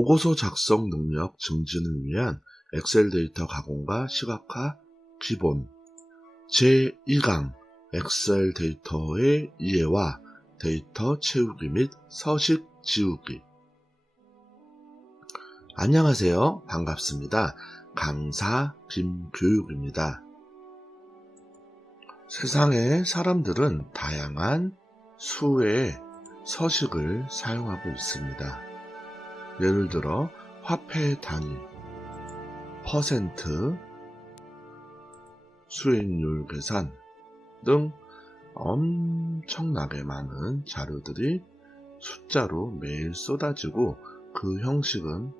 보고서 작성 능력 증진을 위한 엑셀 데이터 가공과 시각화 기본 제2강 엑셀 데이터의 이해와 데이터 채우기 및 서식 지우기. 안녕하세요. 반갑습니다. 강사 김교육입니다. 세상의 사람들은 다양한 수의 서식을 사용하고 있습니다. 예를 들어 화폐 단위, 퍼센트, 수익률 계산 등 엄청나게 많은 자료들이 숫자로 매일 쏟아지고 그 형식은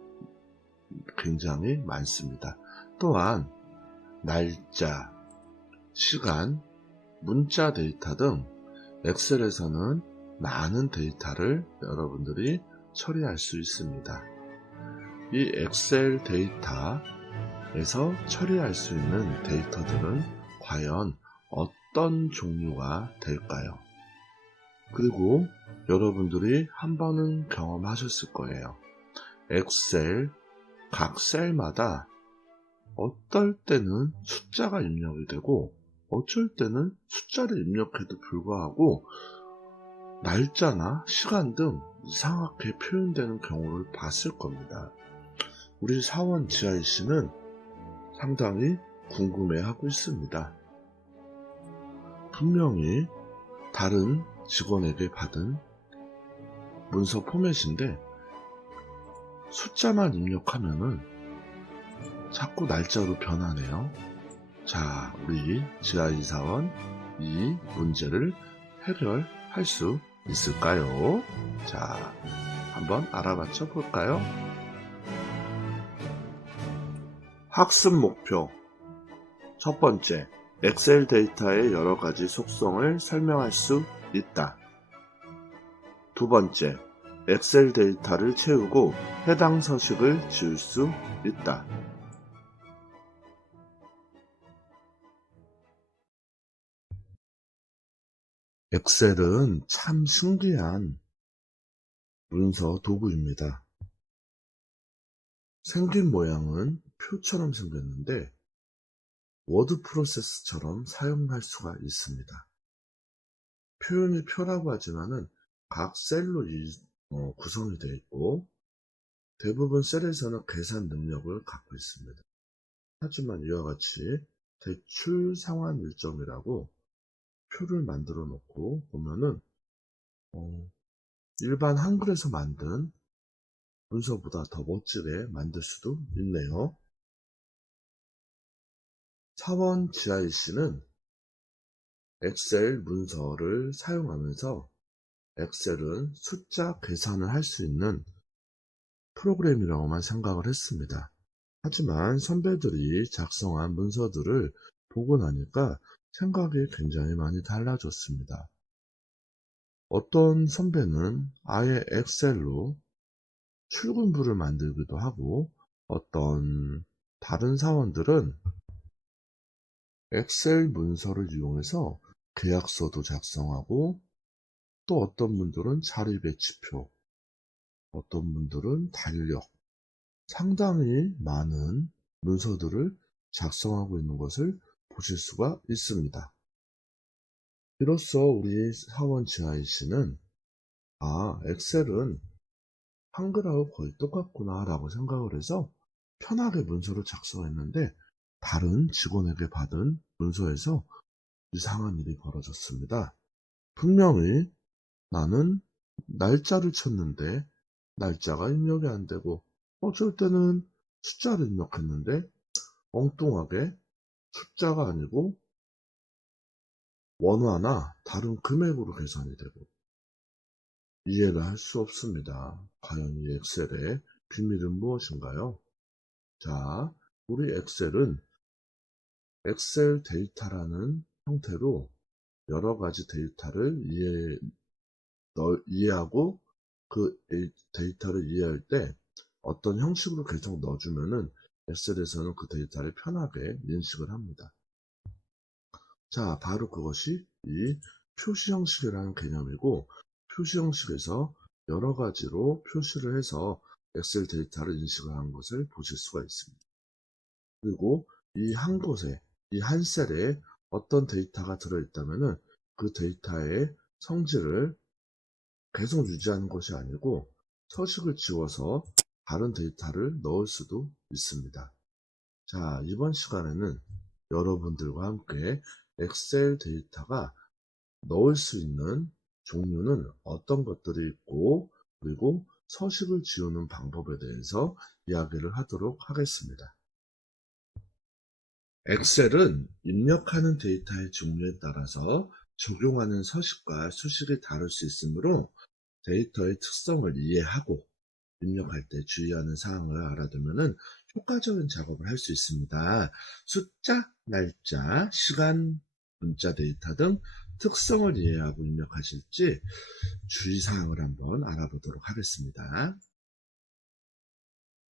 굉장히 많습니다. 또한 날짜, 시간, 문자 데이터 등 엑셀에서는 많은 데이터를 여러분들이 처리할 수 있습니다. 이 엑셀 데이터에서 처리할 수 있는 데이터들은 과연 어떤 종류가 될까요? 그리고 여러분들이 한 번은 경험하셨을 거예요. 엑셀 각 셀마다 어떨 때는 숫자가 입력이 되고 어쩔 때는 숫자를 입력해도 불구하고 날짜나 시간 등 이상하게 표현되는 경우를 봤을 겁니다. 우리 사원 지아이 씨는 상당히 궁금해하고 있습니다. 분명히 다른 직원에게 받은 문서 포맷인데 숫자만 입력하면은 자꾸 날짜로 변하네요. 자, 우리 지아이 사원 이 문제를 해결할 수 있을까요? 자, 한번 알아맞혀 볼까요? 학습 목표. 첫 번째, 엑셀 데이터의 여러 가지 속성을 설명할 수 있다. 두 번째, 엑셀 데이터를 채우고 해당 서식을 지울 수 있다. 엑셀은 참 신기한 문서 도구입니다. 생긴 모양은 표처럼 생겼는데 워드 프로세스처럼 사용할 수가 있습니다. 표현이 표라고 하지만은 각 셀로 구성이 되어 있고 대부분 셀에서는 계산 능력을 갖고 있습니다. 하지만 이와 같이 대출 상환 일정이라고 표를 만들어 놓고 보면은 일반 한글에서 만든 문서보다 더 멋지게 만들 수도 있네요. 사원 지아이 씨는 엑셀 문서를 사용하면서 엑셀은 숫자 계산을 할 수 있는 프로그램이라고만 생각을 했습니다. 하지만 선배들이 작성한 문서들을 보고 나니까 생각이 굉장히 많이 달라졌습니다. 어떤 선배는 아예 엑셀로 출근부를 만들기도 하고 어떤 다른 사원들은 엑셀 문서를 이용해서 계약서도 작성하고 또 어떤 분들은 자리 배치표, 어떤 분들은 달력, 상당히 많은 문서들을 작성하고 있는 것을 보실 수가 있습니다. 이로써 우리 사원 지아이 씨는 엑셀은 한글하고 거의 똑같구나 라고 생각을 해서 편하게 문서를 작성했는데 다른 직원에게 받은 문서에서 이상한 일이 벌어졌습니다. 분명히 나는 날짜를 쳤는데 날짜가 입력이 안 되고 어쩔 때는 숫자를 입력했는데 엉뚱하게 숫자가 아니고 원화나 다른 금액으로 계산이 되고 이해를 할 수 없습니다. 과연 이 엑셀의 비밀은 무엇인가요? 자, 우리 엑셀은 엑셀 데이터라는 형태로 여러 가지 데이터를 이해하고 그 데이터를 이해할 때 어떤 형식으로 계속 넣어주면은 엑셀에서는 그 데이터를 편하게 인식을 합니다. 자, 바로 그것이 이 표시 형식이라는 개념이고 표시 형식에서 여러 가지로 표시를 해서 엑셀 데이터를 인식을 한 것을 보실 수가 있습니다. 그리고 이 한 곳에, 이 한 셀에 어떤 데이터가 들어있다면은 그 데이터의 성질을 계속 유지하는 것이 아니고 서식을 지워서 다른 데이터를 넣을 수도 있습니다. 자, 이번 시간에는 여러분들과 함께 엑셀 데이터가 넣을 수 있는 종류는 어떤 것들이 있고, 그리고 서식을 지우는 방법에 대해서 이야기를 하도록 하겠습니다. 엑셀은 입력하는 데이터의 종류에 따라서 적용하는 서식과 수식이 다를 수 있으므로 데이터의 특성을 이해하고 입력할 때 주의하는 사항을 알아두면 효과적인 작업을 할 수 있습니다. 숫자, 날짜, 시간, 문자 데이터 등 특성을 이해하고 입력하실지 주의사항을 한번 알아보도록 하겠습니다.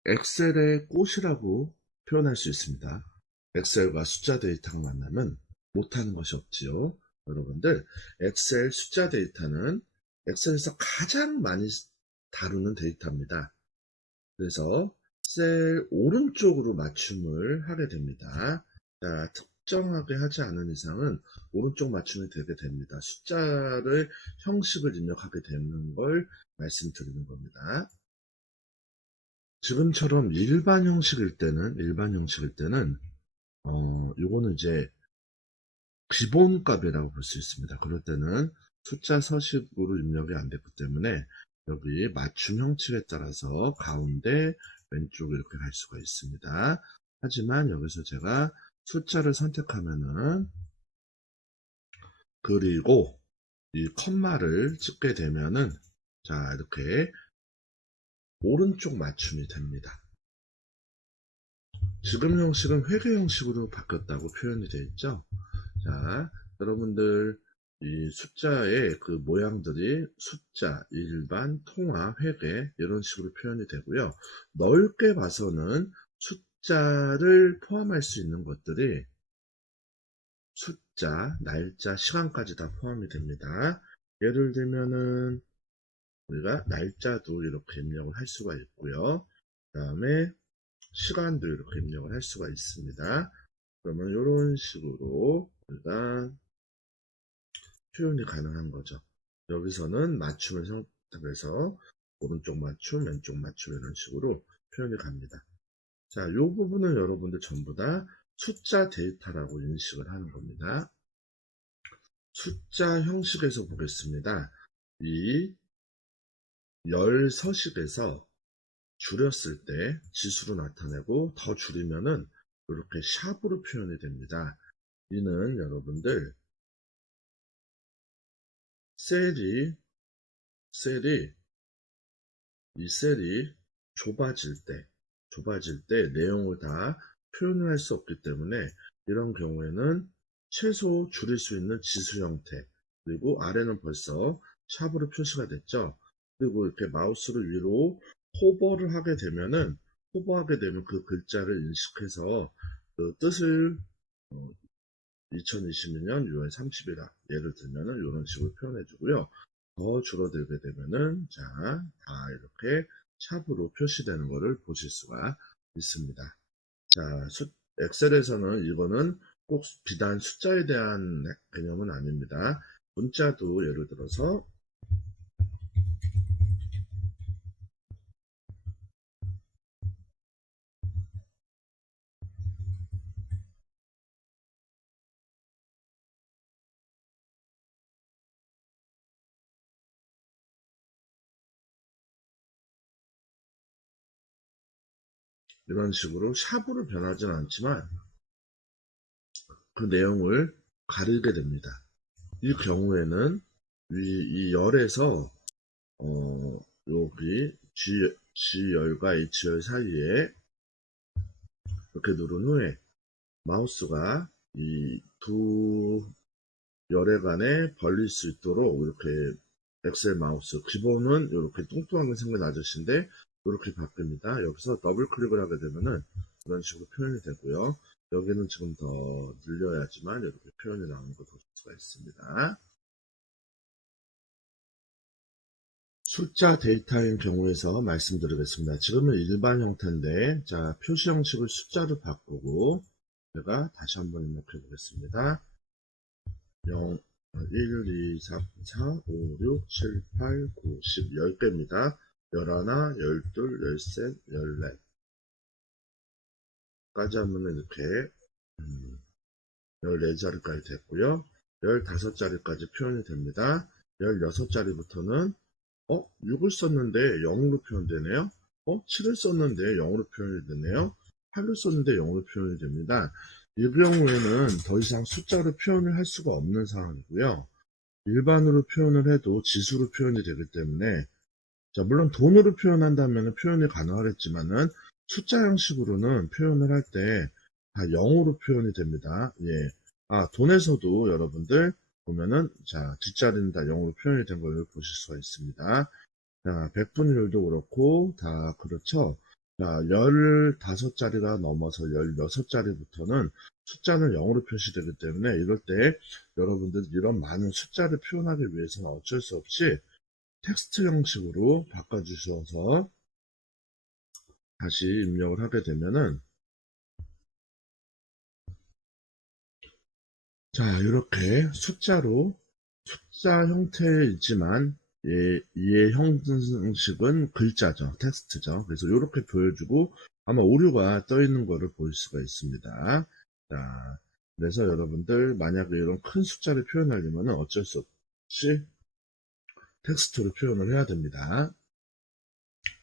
엑셀의 꽃이라고 표현할 수 있습니다. 엑셀과 숫자 데이터가 만나면 못하는 것이 없지요. 여러분들, 엑셀 숫자 데이터는 엑셀에서 가장 많이 다루는 데이터입니다. 그래서 셀 오른쪽으로 맞춤을 하게 됩니다. 자, 특정하게 하지 않은 이상은 오른쪽 맞춤이 되게 됩니다. 숫자를 형식을 입력하게 되는 걸 말씀드리는 겁니다. 지금처럼 일반 형식일 때는 요거는 이제 기본값이라고 볼 수 있습니다. 그럴 때는 숫자 서식으로 입력이 안 됐기 때문에 여기 맞춤 형식에 따라서 가운데 왼쪽 이렇게 갈 수가 있습니다. 하지만 여기서 제가 숫자를 선택하면은, 그리고 이 컴마를 찍게 되면은, 자, 이렇게 오른쪽 맞춤이 됩니다. 지금 형식은 회계 형식으로 바뀌었다고 표현이 되어 있죠. 자, 여러분들 이 숫자의 그 모양들이 숫자, 일반, 통화, 회계 이런 식으로 표현이 되고요. 넓게 봐서는 숫자를 포함할 수 있는 것들이 숫자, 날짜, 시간까지 다 포함이 됩니다. 예를 들면은 우리가 날짜도 이렇게 입력을 할 수가 있고요. 그 다음에 시간도 이렇게 입력을 할 수가 있습니다. 그러면 이런 식으로 우리가 표현이 가능한 거죠. 여기서는 맞춤을 선택해서 오른쪽 맞춤, 왼쪽 맞춤 이런 식으로 표현이 갑니다. 자, 이 부분은 여러분들 전부 다 숫자 데이터라고 인식을 하는 겁니다. 숫자 형식에서 보겠습니다. 이 열 서식에서 줄였을 때 지수로 나타내고 더 줄이면은 이렇게 샵으로 표현이 됩니다. 이는 여러분들 셀이 이 셀이 좁아질 때 내용을 다 표현을 할 수 없기 때문에 이런 경우에는 최소 줄일 수 있는 지수 형태, 그리고 아래는 벌써 샵으로 표시가 됐죠. 그리고 이렇게 마우스를 위로 호버하게 되면 그 글자를 인식해서 그 뜻을 2022년 6월 30일아 예를 들면은 이런 식으로 표현해 주고요. 더 줄어들게 되면은 자, 다 이렇게 샵으로 표시되는 것을 보실 수가 있습니다. 자, 엑셀에서는 이거는 꼭 비단 숫자에 대한 개념은 아닙니다. 문자도 예를 들어서 이런 식으로 샵으로 변하지는 않지만 그 내용을 가리게 됩니다. 이 경우에는 이 열에서 여기 G열과 H열 사이에 이렇게 누른 후에 마우스가 이 두 열의 간에 벌릴 수 있도록 이렇게 엑셀 마우스 기본은 이렇게 뚱뚱하게 생긴 아저씨인데 이렇게 바뀝니다. 여기서 더블 클릭을 하게 되면은 이런 식으로 표현이 되고요. 여기는 지금 더 늘려야지만 이렇게 표현이 나오는 걸 볼 수가 있습니다. 숫자 데이터인 경우에서 말씀드리겠습니다. 지금은 일반 형태인데, 자, 표시 형식을 숫자로 바꾸고, 제가 다시 한번 입력해 보겠습니다. 0, 1, 2, 3, 4, 5, 6, 7, 8, 9, 10, 10개입니다. 11, 12, 13, 14까지 하면 이렇게 14자리까지 됐고요. 15자리까지 표현이 됩니다. 16자리부터는 6을 썼는데 0으로 표현되네요. 7을 썼는데 0으로 표현이 되네요. 8을 썼는데 0으로 표현이 됩니다. 이 경우에는 더 이상 숫자로 표현을 할 수가 없는 상황이고요. 일반으로 표현을 해도 지수로 표현이 되기 때문에, 자, 물론 돈으로 표현한다면 표현이 가능하겠지만은 숫자 형식으로는 표현을 할 때 다 0으로 표현이 됩니다. 예. 돈에서도 여러분들 보면은, 자, 뒷자리는 다 0으로 표현이 된 걸 보실 수가 있습니다. 자, 백분율도 그렇고 다 그렇죠. 자, 15자리가 넘어서 16자리부터는 숫자는 0으로 표시되기 때문에, 이럴 때 여러분들 이런 많은 숫자를 표현하기 위해서는 어쩔 수 없이 텍스트 형식으로 바꿔주셔서 다시 입력을 하게 되면은, 자, 이렇게 숫자 형태에 있지만, 얘의 형식은 글자죠. 텍스트죠. 그래서 이렇게 보여주고 아마 오류가 떠 있는 거를 볼 수가 있습니다. 자, 그래서 여러분들 만약에 이런 큰 숫자를 표현하려면 어쩔 수 없이 텍스트로 표현을 해야 됩니다.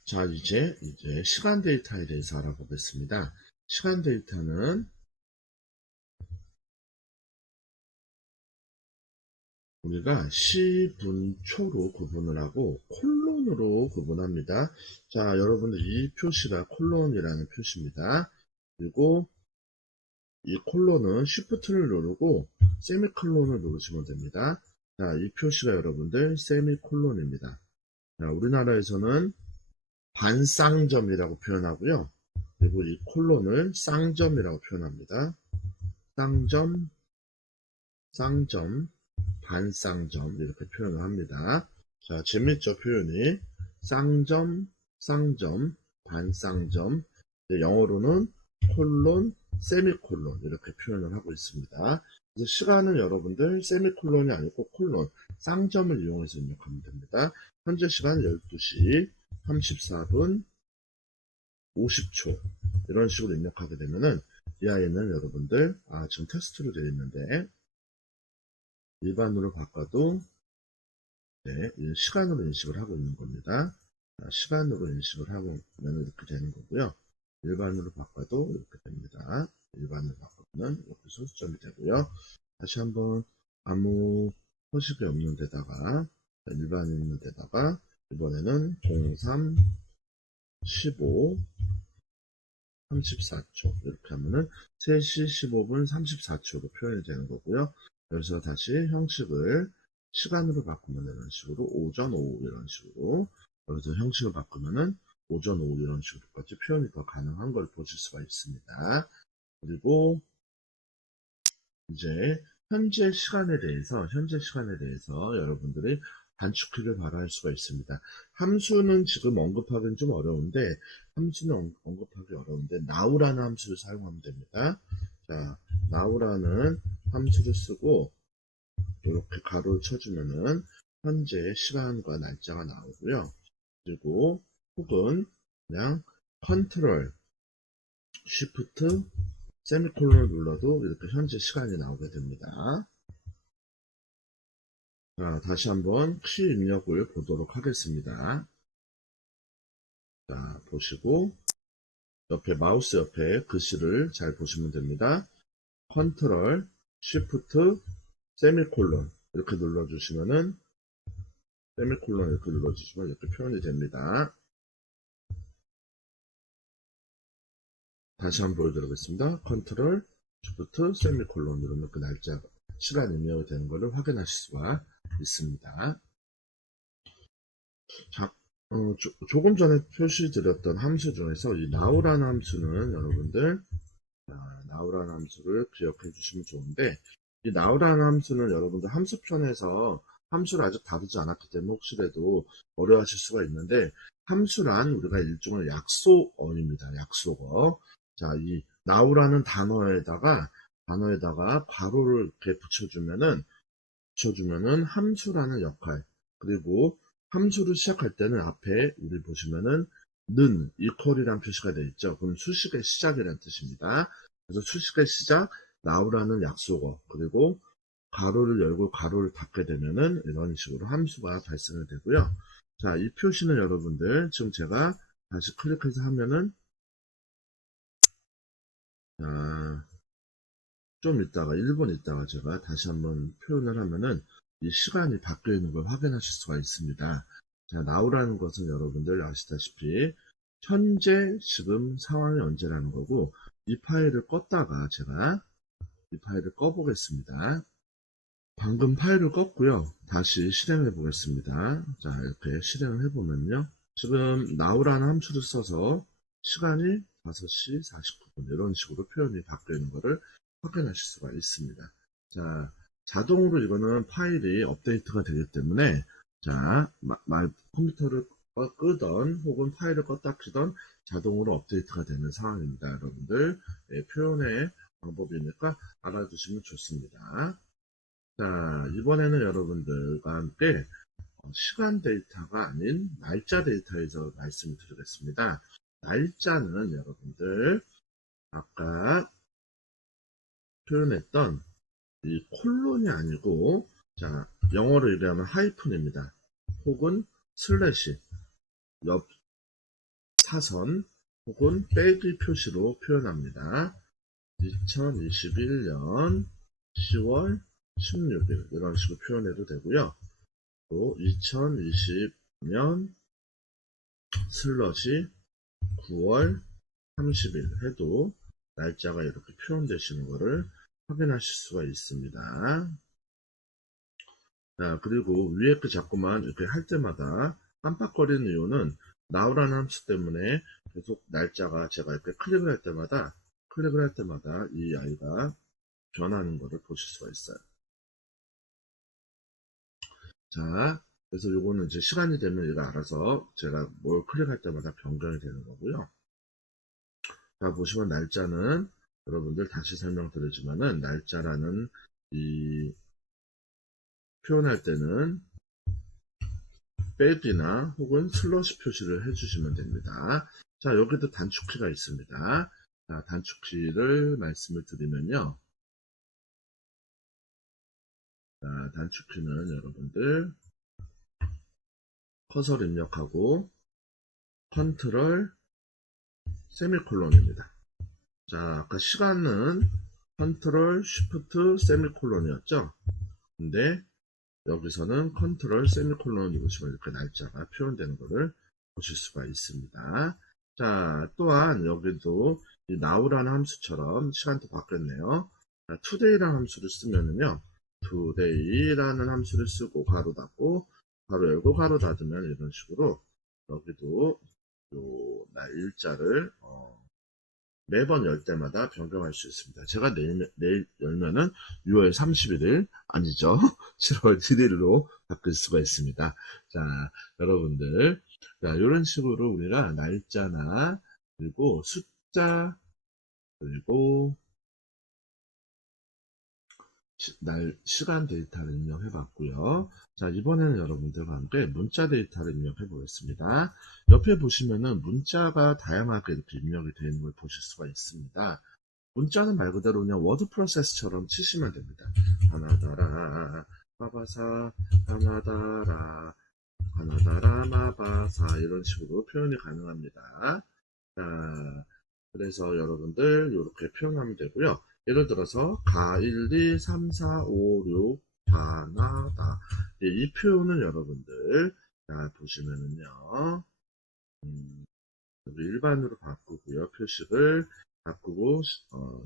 자, 이제 시간 데이터에 대해서 알아보겠습니다. 시간 데이터는 우리가 시, 분, 초로 구분을 하고 콜론으로 구분합니다. 자, 여러분들 이 표시가 콜론이라는 표시입니다. 그리고 이 콜론은 쉬프트를 누르고 세미콜론을 누르시면 됩니다. 자, 이 표시가 여러분들 세미콜론입니다. 자, 우리나라에서는 반쌍점이라고 표현하고요. 그리고 이 콜론을 쌍점이라고 표현합니다. 쌍점, 쌍점, 반쌍점 이렇게 표현을 합니다. 자, 재밌죠, 표현이. 쌍점, 쌍점, 반쌍점. 영어로는 콜론, 세미콜론 이렇게 표현을 하고 있습니다. 그래서 시간은 여러분들 세미콜론이 아니고 콜론, 쌍점을 이용해서 입력하면 됩니다. 현재 시간 12시 34분 50초 이런 식으로 입력하게 되면은, 이 아이는 여러분들 지금 테스트로 되어 있는데 일반으로 바꿔도 시간으로 인식을 하고 있는 겁니다. 시간으로 인식을 하면 이렇게 되는 거고요. 일반으로 바꿔도 이렇게 됩니다. 일반으로 바꾸면 이렇게 소수점이 되고요. 다시 한번 아무 서식이 없는 데다가, 일반이 있는 데다가 이번에는 03, 15, 34초 이렇게 하면은 3시 15분 34초로 표현이 되는 거고요. 그래서 다시 형식을 시간으로 바꾸면 이런 식으로 오전, 오후 이런 식으로, 그래서 형식을 바꾸면은 오전, 오후 이런 식으로까지 표현이 더 가능한 걸 보실 수가 있습니다. 그리고 이제 현재 시간에 대해서 여러분들이 단축키를 발휘할 수가 있습니다. 함수는 지금 언급하기는 좀 어려운데, 언급하기 어려운데 now라는 함수를 사용하면 됩니다. 자, now라는 함수를 쓰고 이렇게 가로를 쳐주면은 현재 시간과 날짜가 나오고요. 그리고 혹은 그냥 컨트롤 쉬프트 세미콜론을 눌러도 이렇게 현재 시간이 나오게 됩니다. 자, 다시 한번 키 입력을 보도록 하겠습니다. 자, 보시고 옆에 마우스 옆에 글씨를 잘 보시면 됩니다. 컨트롤 쉬프트 세미콜론 이렇게 눌러주시면은, 세미콜론 이렇게 눌러주시면 이렇게 표현이 됩니다. 다시 한번 보여드리겠습니다. 컨트롤 쉬프트 세미콜론 누르면 그 날짜 시간 입력이 되는 것을 확인하실 수가 있습니다. 자, 조금 전에 표시드렸던 함수 중에서 이 now라는 함수는 여러분들 now라는 함수를 기억해 주시면 좋은데, 이 now라는 함수는 여러분들 함수편에서 함수를 아직 다루지 않았기 때문에 혹시라도 어려워하실 수가 있는데, 함수란 우리가 일종의 약속어입니다. 약속어. 자, 이 now라는 단어에다가 괄호를 이렇게 붙여주면은 함수라는 역할, 그리고 함수를 시작할 때는 앞에 우리 보시면은 는, equal이라는 표시가 되어 있죠. 그럼 수식의 시작이라는 뜻입니다. 그래서 수식의 시작, now라는 약속어, 그리고 괄호를 열고 괄호를 닫게 되면은 이런 식으로 함수가 발생이 되고요. 자, 이 표시는 여러분들 지금 제가 다시 클릭해서 하면은, 자, 좀 있다가 1분 있다가 제가 다시 한번 표현을 하면은 이 시간이 바뀌어 있는 걸 확인하실 수가 있습니다. 자, now라는 것은 여러분들 아시다시피 현재 지금 상황이 언제라는 거고, 이 파일을 껐다가 제가 이 파일을 꺼보겠습니다. 방금 파일을 껐고요. 다시 실행해 보겠습니다. 자, 이렇게 실행을 해보면요. 지금 now라는 함수를 써서 시간이 5시 49분 이런 식으로 표현이 바뀌어 있는 것을 확인하실 수가 있습니다. 자, 자동으로 이거는 파일이 업데이트가 되기 때문에, 자, 컴퓨터를 끄던 혹은 파일을 껐다 켜던 자동으로 업데이트가 되는 상황입니다. 여러분들, 표현의 방법이니까 알아두시면 좋습니다. 자, 이번에는 여러분들과 함께 시간 데이터가 아닌 날짜 데이터에서 말씀을 드리겠습니다. 날짜는 여러분들 아까 표현했던 이 콜론이 아니고, 자, 영어로 얘기하면 하이픈입니다. 혹은 슬래시, 옆 사선, 혹은 빼기 표시로 표현합니다. 2021년 10월 16일 이런 식으로 표현해도 되고요. 또 2020년 슬러시 9월 30일 해도 날짜가 이렇게 표현되시는 것을 확인하실 수가 있습니다. 자, 그리고 위에 거 자꾸만 이렇게 할 때마다 깜빡거리는 이유는 now라는 함수 때문에 계속 날짜가 제가 이렇게 클릭을 할 때마다 이 아이가 변하는 것을 보실 수가 있어요. 자, 그래서 요거는 이제 시간이 되면 얘가 알아서 제가 뭘 클릭할 때마다 변경이 되는 거고요. 자, 보시면 날짜는 여러분들 다시 설명드리지만은 날짜라는 이 표현할 때는 빼기나 혹은 슬러시 표시를 해주시면 됩니다. 자, 여기도 단축키가 있습니다. 자, 단축키를 말씀을 드리면요. 자, 단축키는 여러분들 커서를 입력하고 컨트롤 세미콜론입니다. 자, 아까 시간은 컨트롤 쉬프트 세미콜론이었죠. 근데 여기서는 컨트롤 세미콜론을 누르시면 이렇게 날짜가 표현되는 것을 보실 수가 있습니다. 자, 또한 여기도 이 now라는 함수처럼 시간도 바뀌었네요. 자, today라는 함수를 쓰면은요, today라는 함수를 쓰고 가로 닫고 가로 열고 가로 닫으면 이런 식으로 여기도 요 일자를 매번 열 때마다 변경할 수 있습니다. 제가 내일 열면은 6월 31일, 아니죠. 7월 1일로 바뀔 수가 있습니다. 자, 여러분들. 자, 이런 식으로 우리가 날짜나, 그리고 숫자, 그리고 시간 데이터를 입력해 봤고요. 자, 이번에는 여러분들과 함께 문자 데이터를 입력해 보겠습니다. 옆에 보시면은 문자가 다양하게 이렇게 입력이 되어 있는 걸 보실 수가 있습니다. 문자는 말 그대로 그냥 워드 프로세스처럼 치시면 됩니다. 하나다라 마바사 하나다라 하나다라 마바사 이런 식으로 표현이 가능합니다. 자, 그래서 여러분들 이렇게 표현하면 되고요. 예를 들어서 가 1, 2, 3, 4, 5, 6 하나다 이 표현은 여러분들 자 보시면은요 일반으로 바꾸고요. 표식을 바꾸고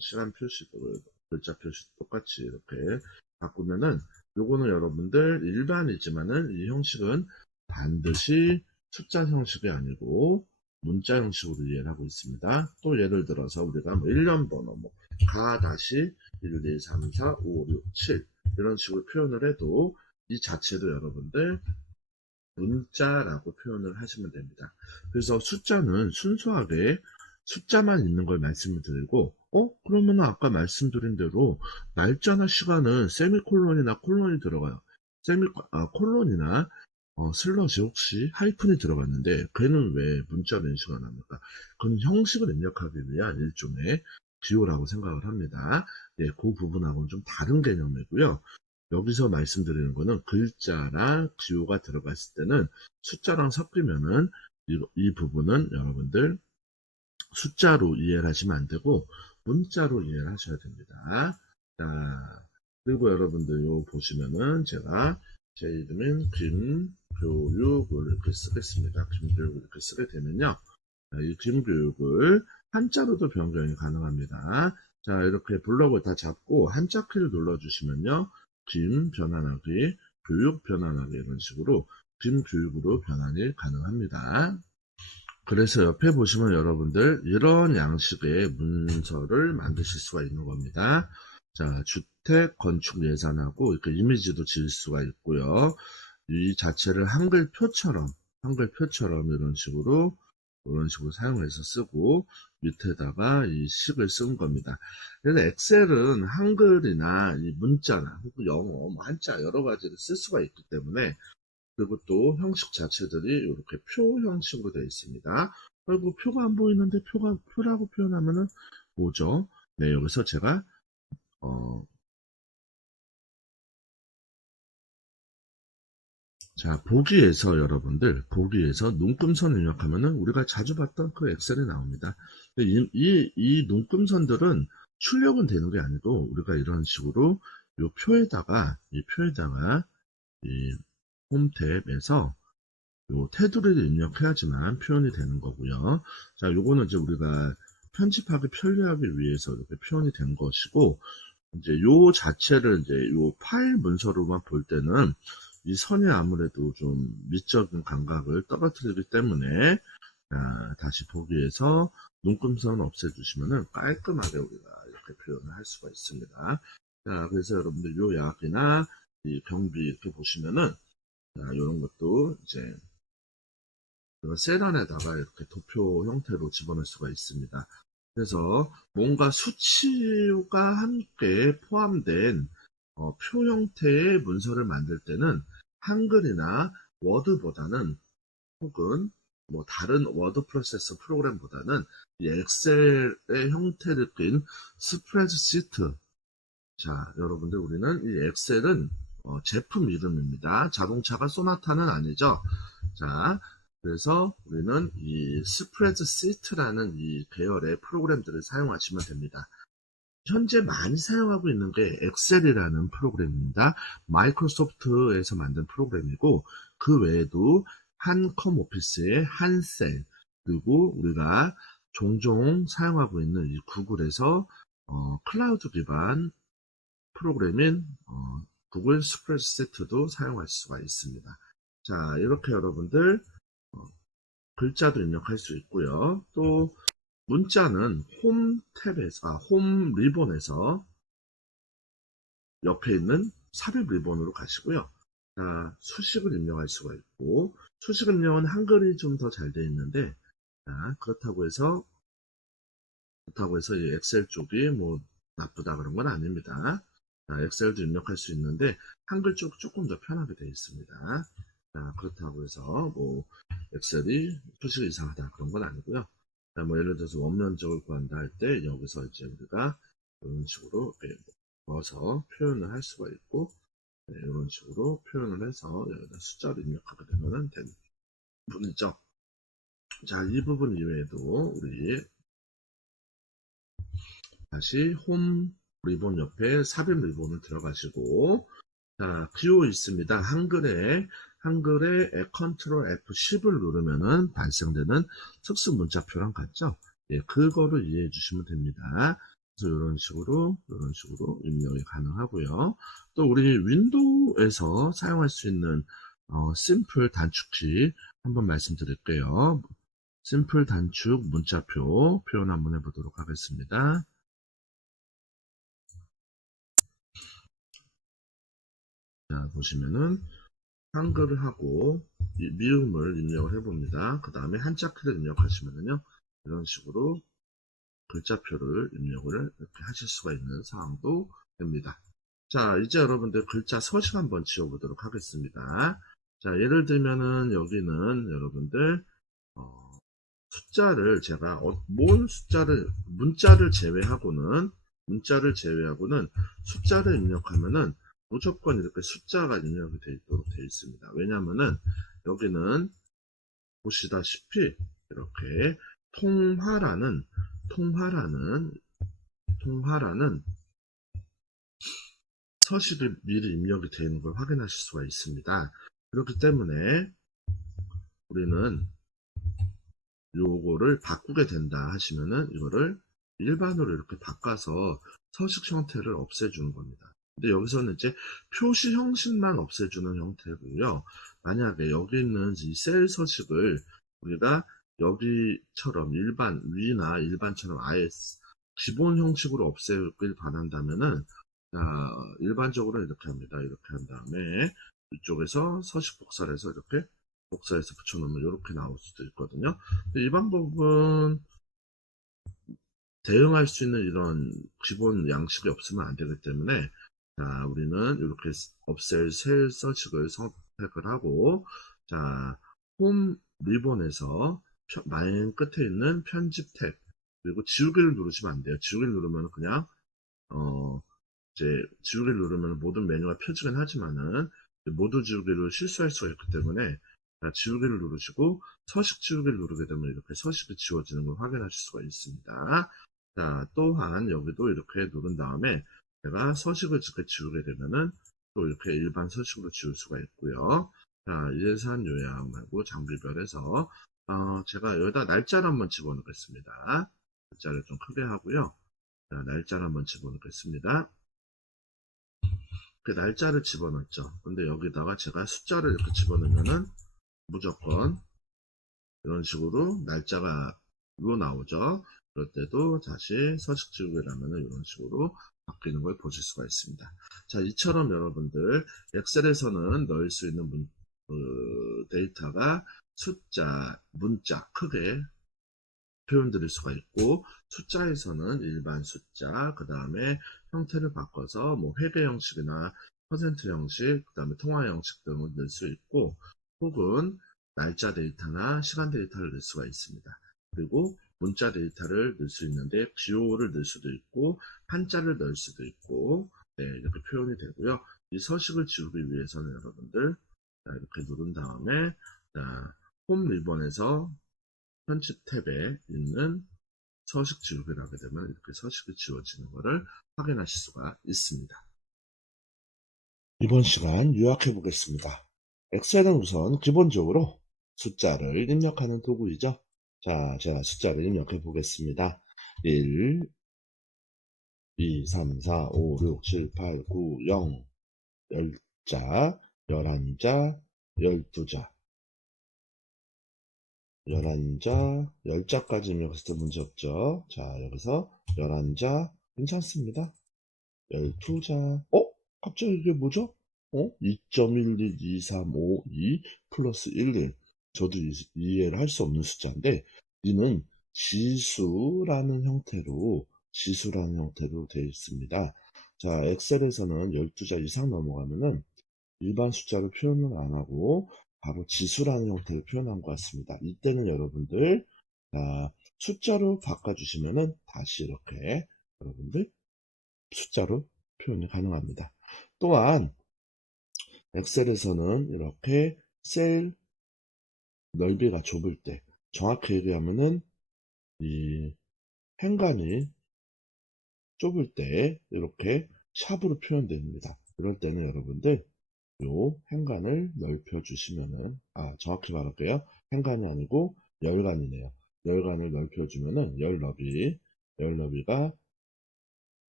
시간 표식으로 글자 표식 똑같이 이렇게 바꾸면은 요거는 여러분들 일반이지만은 이 형식은 반드시 숫자 형식이 아니고 문자 형식으로 이해를 하고 있습니다. 또 예를 들어서 우리가 뭐 1년 번호 가 다시 1, 2, 3, 4, 5, 6, 7 이런 식으로 표현을 해도 이 자체도 여러분들 문자라고 표현을 하시면 됩니다. 그래서 숫자는 순수하게 숫자만 있는 걸 말씀을 드리고, 그러면 아까 말씀드린 대로 날짜나 시간은 세미콜론이나 콜론이 들어가요. 콜론이나 슬러시 혹시 하이픈이 들어갔는데 걔는 왜 문자로 인식을 안 합니까? 그건 형식을 입력하기 위한 일종의 기호라고 생각을 합니다. 예, 그 부분하고는 좀 다른 개념이고요. 여기서 말씀드리는 거는 글자랑 기호가 들어갔을 때는 숫자랑 섞이면은 이 부분은 여러분들 숫자로 이해를 하시면 안 되고 문자로 이해를 하셔야 됩니다. 자, 그리고 여러분들 요 보시면은 제가 제 이름인 김교육을 이렇게 쓰겠습니다. 김교육을 이렇게 쓰게 되면요. 이 김교육을 한자로도 변경이 가능합니다. 자, 이렇게 블럭을 다 잡고 한자 키를 눌러주시면요. 김 변환하기, 교육 변환하기 이런 식으로 김교육으로 변환이 가능합니다. 그래서 옆에 보시면 여러분들 이런 양식의 문서를 만드실 수가 있는 겁니다. 자, 주택 건축 예산하고 이렇게 이미지도 지을 수가 있고요. 이 자체를 한글표처럼 이런 식으로 사용해서 쓰고 밑에다가 이 식을 쓴 겁니다. 그래서 엑셀은 한글이나 이 문자나 혹은 영어, 뭐 한자 여러 가지를 쓸 수가 있기 때문에, 그리고 또 형식 자체들이 이렇게 표 형식으로 되어 있습니다. 그리고 표가 안 보이는데 표라고 표현하면은 뭐죠? 네, 여기서 제가 자, 보기에서 눈금선 입력하면은 우리가 자주 봤던 그 엑셀이 나옵니다. 이 눈금선들은 출력은 되는 게 아니고 우리가 이런 식으로 이 표에다가 이 홈 탭에서 요 테두리를 입력해야지만 표현이 되는 거고요. 자, 요거는 이제 우리가 편집하기 편리하기 위해서 이렇게 표현이 된 것이고, 이제 요 자체를 이제 요 파일 문서로만 볼 때는 이 선이 아무래도 좀 미적인 감각을 떨어뜨리기 때문에, 다시 보기에서 눈금선 없애주시면은 깔끔하게 우리가 이렇게 표현을 할 수가 있습니다. 자, 그래서 여러분들 요 약이나 이 경비 이렇게 보시면은, 이런 것도 이제 셀 안에다가 이렇게 도표 형태로 집어넣을 수가 있습니다. 그래서 뭔가 수치가 함께 포함된 표 형태의 문서를 만들 때는 한글이나 워드보다는, 혹은 뭐 다른 워드 프로세서 프로그램보다는 이 엑셀의 형태를 띈 스프레드시트. 자, 여러분들 우리는 이 엑셀은 제품 이름입니다. 자동차가 소나타는 아니죠. 자, 그래서 우리는 이 스프레드시트라는 이 계열의 프로그램들을 사용하시면 됩니다. 현재 많이 사용하고 있는 게 엑셀이라는 프로그램입니다. 마이크로소프트에서 만든 프로그램이고, 그 외에도 한컴 오피스의 한셀, 그리고 우리가 종종 사용하고 있는 이 구글에서 클라우드 기반 프로그램인 구글 스프레드시트도 사용할 수가 있습니다. 자, 이렇게 여러분들 글자도 입력할 수 있고요. 또 문자는 홈 리본에서 옆에 있는 삽입 리본으로 가시고요. 자, 수식을 입력할 수가 있고, 수식 입력은 한글이 좀 더 잘 되어 있는데, 자, 그렇다고 해서 이 엑셀 쪽이 뭐 나쁘다 그런 건 아닙니다. 자, 엑셀도 입력할 수 있는데 한글 쪽 조금 더 편하게 되어 있습니다. 자, 그렇다고 해서 뭐 엑셀이 표시가 이상하다 그런 건 아니고요. 자, 뭐 예를 들어서 원면적을 구한다 할 때 여기서 이제 우리가 이런 식으로 이렇게 넣어서 표현을 할 수가 있고, 네, 이런 식으로 표현을 해서 여기다 숫자를 입력하게 되면 되는 부분이죠. 자, 이 부분 이외에도 우리 다시 홈 리본 옆에 삽입 리본을 들어가시고, 자, 기호 있습니다. 한글에 컨트롤 F10을 누르면은 발생되는 특수 문자표랑 같죠? 예, 그거를 이해해 주시면 됩니다. 그래서 이런 식으로 입력이 가능하고요. 또 우리 윈도우에서 사용할 수 있는 심플 단축키 한번 말씀드릴게요. 심플 단축 문자표 표현 한번 해보도록 하겠습니다. 자, 보시면은 한글을 하고 미음을 입력을 해봅니다. 그 다음에 한자 키를 입력하시면은요, 이런 식으로 글자표를 입력을 이렇게 하실 수가 있는 상황도 됩니다. 자, 이제 여러분들 글자 서식 한번 지워보도록 하겠습니다. 자, 예를 들면은 여기는 여러분들 숫자를 제가 뭔 숫자를 문자를 제외하고는 숫자를 입력하면은 무조건 이렇게 숫자가 입력이 되어 있도록 되어 있습니다. 왜냐하면은 여기는 보시다시피 이렇게 통화라는 통화라는 서식이 미리 입력이 되어 있는 걸 확인하실 수가 있습니다. 그렇기 때문에 우리는 요거를 바꾸게 된다 하시면은 이거를 일반으로 이렇게 바꿔서 서식 형태를 없애주는 겁니다. 근데 여기서는 이제 표시 형식만 없애주는 형태고요. 만약에 여기 있는 이 셀 서식을 우리가 여기처럼 위나 일반처럼 아예 기본 형식으로 없애길 바란다면은, 자, 일반적으로 이렇게 합니다. 이렇게 한 다음에 이쪽에서 서식 복사를 해서 이렇게 복사해서 붙여놓으면 이렇게 나올 수도 있거든요. 이 방법은 대응할 수 있는 이런 기본 양식이 없으면 안 되기 때문에, 자, 우리는 이렇게 없앨 셀 서식을 선택을 하고, 자, 홈 리본에서 맨 끝에 있는 편집 탭, 그리고 지우개를 누르시면 안 돼요. 지우개를 누르면 그냥 이제 지우개를 누르면 모든 메뉴가 펴지긴 하지만은 모두 지우개를 실수할 수가 있기 때문에, 자, 지우개를 누르시고 서식 지우개를 누르게 되면 이렇게 서식이 지워지는 걸 확인하실 수가 있습니다. 자, 또한 여기도 이렇게 누른 다음에 제가 서식을 이렇게 지우게 되면은 또 이렇게 일반 서식으로 지울 수가 있고요. 자, 예산 요약하고 장비별에서 제가 여기다 날짜를 한번 집어넣겠습니다. 날짜를 좀 크게 하고요. 자, 날짜를 한번 집어넣겠습니다. 그 날짜를 집어넣었죠. 근데 여기다가 제가 숫자를 이렇게 집어넣으면은 무조건 이런 식으로 날짜가 로 나오죠. 그럴 때도 다시 서식 지우개를 하면은 이런 식으로 바뀌는 걸 보실 수가 있습니다. 자, 이처럼 여러분들 엑셀에서는 넣을 수 있는 데이터가 숫자, 문자 크게 표현 드릴 수가 있고, 숫자에서는 일반 숫자, 그 다음에 형태를 바꿔서 뭐 회계 형식이나 퍼센트 형식, 그 다음에 통화 형식 등을 넣을 수 있고, 혹은 날짜 데이터나 시간 데이터를 넣을 수가 있습니다. 그리고 문자 데이터를 넣을 수 있는데 기호를 넣을 수도 있고 한자를 넣을 수도 있고, 네, 이렇게 표현이 되고요. 이 서식을 지우기 위해서는 여러분들, 자, 이렇게 누른 다음에, 자, 홈 리본에서 편집 탭에 있는 서식 지우개를 하게 되면 이렇게 서식이 지워지는 것을 확인하실 수가 있습니다. 이번 시간 요약해 보겠습니다. 엑셀은 우선 기본적으로 숫자를 입력하는 도구이죠. 자, 제가 숫자를 입력해 보겠습니다. 1, 2, 3, 4, 5, 6, 7, 8, 9, 0, 10자, 11자, 12자, 11자, 10자까지 입력했을 때 문제없죠. 자, 여기서 11자 괜찮습니다. 12자, 갑자기 이게 뭐죠? 2.11235 플러스 11. 저도 이해를 할 수 없는 숫자인데, 이는 지수라는 형태로 되어 있습니다. 자, 엑셀에서는 12자 이상 넘어가면은 일반 숫자를 표현을 안 하고 바로 지수라는 형태로 표현한 것 같습니다. 이때는 여러분들, 숫자로 바꿔주시면은 다시 이렇게 여러분들 숫자로 표현이 가능합니다. 또한 엑셀에서는 이렇게 셀 넓이가 좁을 때, 정확히 얘기하면은 이 행간이 좁을 때 이렇게 샵으로 표현됩니다. 이럴 때는 여러분들 요 행간을 넓혀 주시면은, 정확히 말할게요. 행간이 아니고 열간이네요. 열간을 넓혀 주면은 열 너비가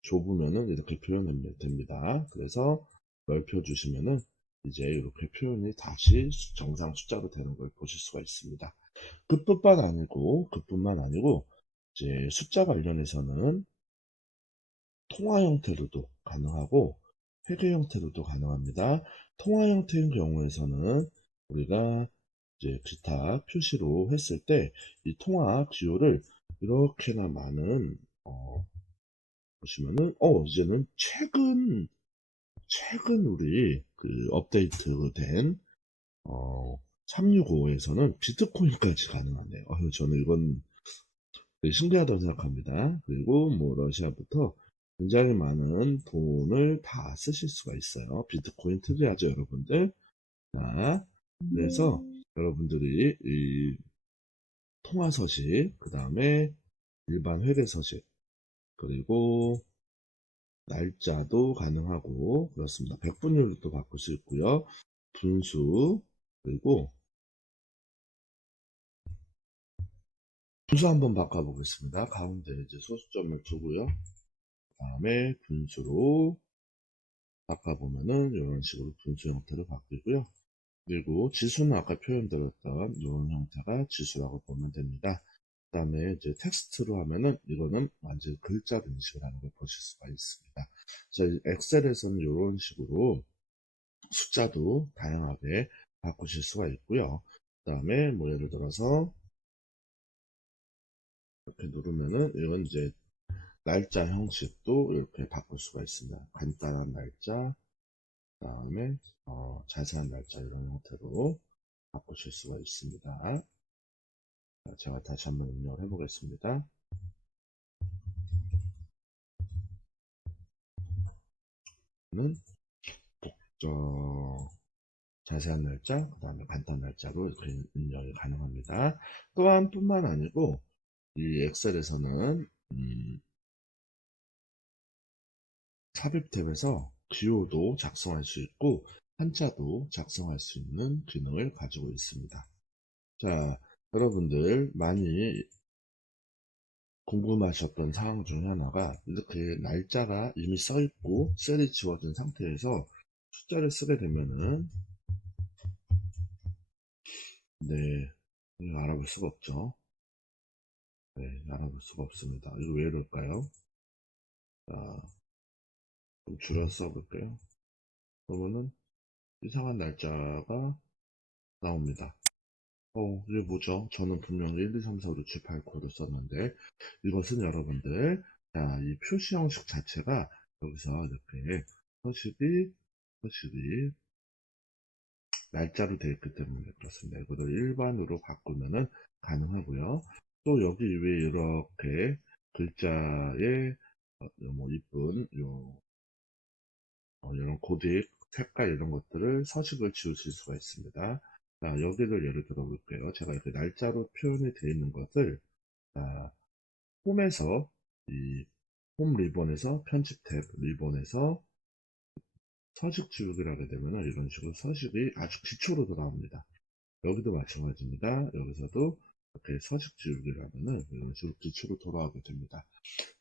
좁으면은 이렇게 표현됩니다. 그래서 넓혀 주시면은 이제 이렇게 표현이 다시 정상 숫자로 되는 걸 보실 수가 있습니다. 그뿐만 아니고 이제 숫자 관련해서는 통화 형태로도 가능하고 회계 형태로도 가능합니다. 통화 형태인 경우에서는 우리가 이제 기타 표시로 했을 때 이 통화 기호를 이렇게나 많은 보시면은 이제는 최근 우리 그 업데이트된 365에서는 비트코인까지 가능하네요. 저는 이건 되게 신기하다고 생각합니다. 그리고 뭐 러시아부터 굉장히 많은 돈을 다 쓰실 수가 있어요. 비트코인 특이하죠, 여러분들. 자, 그래서 여러분들이 이 통화 서식, 그 다음에 일반 회계 서식, 그리고 날짜도 가능하고 그렇습니다. 백분율도 바꿀 수 있고요. 분수, 그리고 분수 한번 바꿔보겠습니다. 가운데 이제 소수점을 두고요. 그 다음에 분수로 바꿔보면은 이런 식으로 분수 형태로 바뀌고요. 그리고 지수는 아까 표현드렸던 이런 형태가 지수라고 보면 됩니다. 그 다음에 이제 텍스트로 하면은 이거는 완전 글자로 인식을 하는 걸 보실 수가 있습니다. 저희 엑셀에서는 이런 식으로 숫자도 다양하게 바꾸실 수가 있고요. 그 다음에 뭐 예를 들어서 이렇게 누르면은 이건 이제 날짜 형식도 이렇게 바꿀 수가 있습니다. 간단한 날짜, 그 다음에 자세한 날짜 이런 형태로 바꾸실 수가 있습니다. 자, 제가 다시 한번 입력을 해보겠습니다. 는 독점 자세한 날짜, 그 다음에 간단 날짜로 이렇게 입력이 가능합니다. 또한 뿐만 아니고 이 엑셀에서는 삽입 탭에서 기호도 작성할 수 있고 한자도 작성할 수 있는 기능을 가지고 있습니다. 자, 여러분들 많이 궁금하셨던 사항 중에 하나가 이렇게 날짜가 이미 써 있고 셀이 지워진 상태에서 숫자를 쓰게 되면은 네, 이거 알아볼 수가 없죠. 네, 알아볼 수가 없습니다. 이거 왜 이럴까요? 자, 좀 줄여 써볼게요. 그러면은 이상한 날짜가 나옵니다. 이게 뭐죠? 저는 분명히 1, 2, 3, 4, 5, 6, 7, 8, 9를 썼는데 이것은 여러분들 자, 이 표시 형식 자체가 여기서 이렇게 서식이 날짜로 되어 있기 때문에 그렇습니다. 이거를 일반으로 바꾸면은 가능하고요. 또 여기 위에 이렇게 글자에 뭐 이쁜 이런 고딕 색깔 이런 것들을 서식을 지우실 수가 있습니다. 자, 여기를 예를 들어 볼게요. 제가 이렇게 날짜로 표현이 되어 있는 것을 자, 홈에서 이 홈 리본에서 편집 탭 리본에서 서식 지우기를 하게 되면 이런 식으로 서식이 아주 기초로 돌아옵니다. 여기도 마찬가지입니다. 여기서도 이렇게 서식 지우기를 하면은 이런 식으로 기초로 돌아오게 됩니다.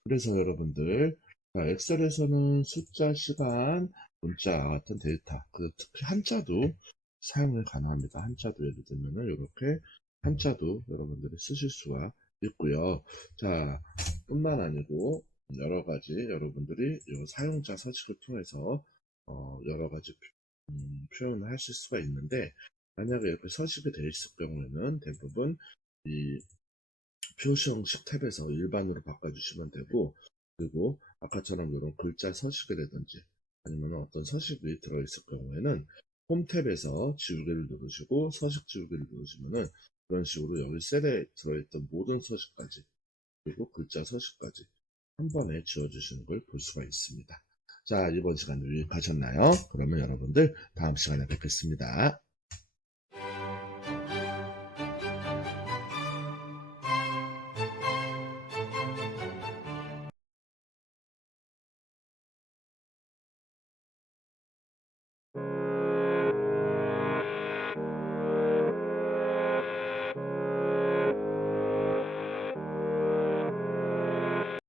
그래서 여러분들 엑셀에서는 숫자, 시간, 문자 같은 데이터, 특히 한자도 사용이 가능합니다. 한자도 예를 들면은 이렇게 한자도 여러분들이 쓰실 수가 있고요. 자, 뿐만 아니고 여러 가지 여러분들이 이 사용자 서식을 통해서 여러 가지 표현을 하실 수가 있는데 만약에 이렇게 서식이 되어 있을 경우에는 대부분 이 표시 형식 탭에서 일반으로 바꿔주시면 되고 그리고 아까처럼 이런 글자 서식이라든지 아니면 어떤 서식이 들어있을 경우에는 홈 탭에서 지우개를 누르시고 서식 지우개를 누르시면은 그런 식으로 여기 셀에 들어있던 모든 서식까지 그리고 글자 서식까지 한 번에 지워주시는 걸 볼 수가 있습니다. 자, 이번 시간도 유익하셨나요? 그러면 여러분들 다음 시간에 뵙겠습니다.